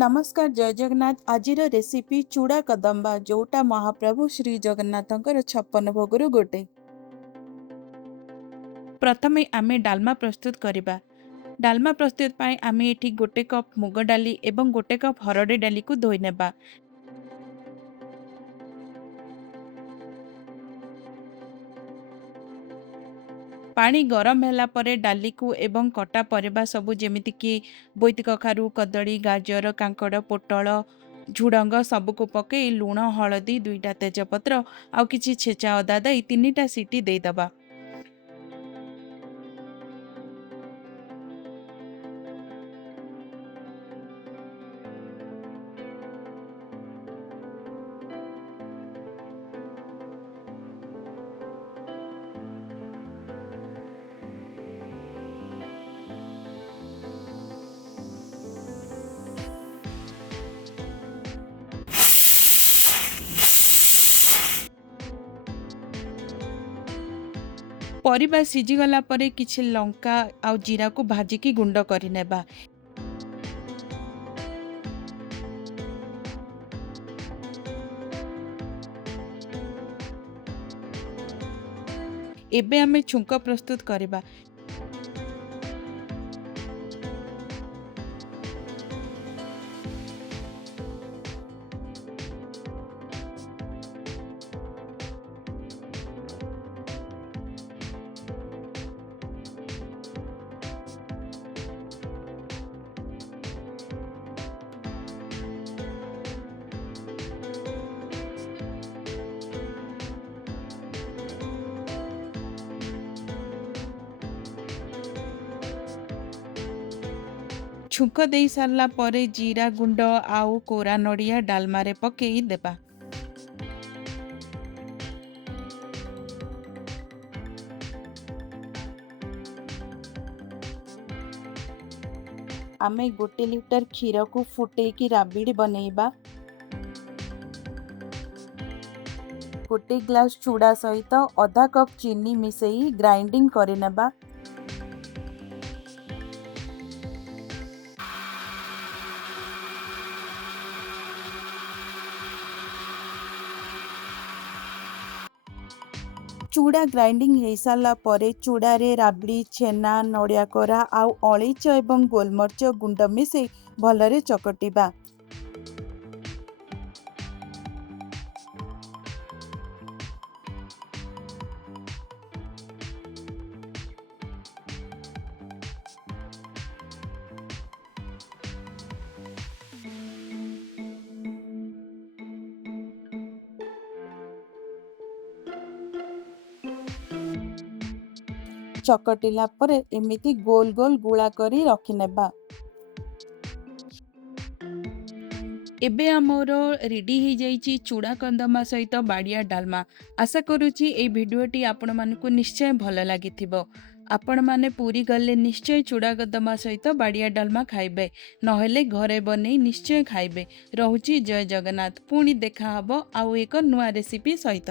नमस्कार जय जगन्नाथ। आजिर रेसिपी चूड़ा कदम्बा जोटा महाप्रभु श्री जगन्नाथंकर 56 भोगरु गोटे। प्रथमे आमे डालमा प्रस्तुत करिबा। डालमा प्रस्तुत पाई आमे एठी गोटे कप मुग डाली एवं गोटे कप हरडी डाली को धोई नेबा। पानी गरम होला परे डाली को एवं कटा परिबा सबु जेमिति कि बोइती कखारु कदली गाजर कांकड़ पोटल झुडंग सबु को पके लूण हलदी 2टा तेजपत्र आउ किछि छेचा अदा दई 3टा सीटी दे दबा। परिबा सिझी गला परे किछि लंका आउ जीरा को भाजी की गुंड करि नेबा। एबे आमे छुंक प्रस्तुत करिबा। छुंक दे सारला परे जीरा गुंड आउ कोरा नडिया डालमा रे पकेई देबा। आमे 1 लिटर क्षीर को फुटे की राबिडी बनेइबा। 1 ग्लास चूड़ा सहित आधा कप चीनी मिसेई ग्राइंडिंग करे नेबा। चूड़ा ग्राइंडिंग हो सारा परे चूड़ा रे राबड़ी छेना नड़िया कोरा आउ अलैच एवं गोलमर्च गुंड मिसे भलरे चकटिबा। चकटिला परे एमिति गोल गोल गुळा करी रखिनेबा। एबे आमोर रेडी ही जाइची चूड़ा कंदमा सहित बाड़िया डालमा। आशा करूची ए भिडियोटी आपण मानकु निश्चय भल लागिथिबो। आपण माने पूरी गले निश्चय चूड़ा कदमा सहित बाड़िया डालमा खाइबे, नहेले घरे बनै निश्चय खाइबे। रहुची जय जगन्नाथ। पुणी देखा हबो आउ एक नुआ रेसिपी सहित।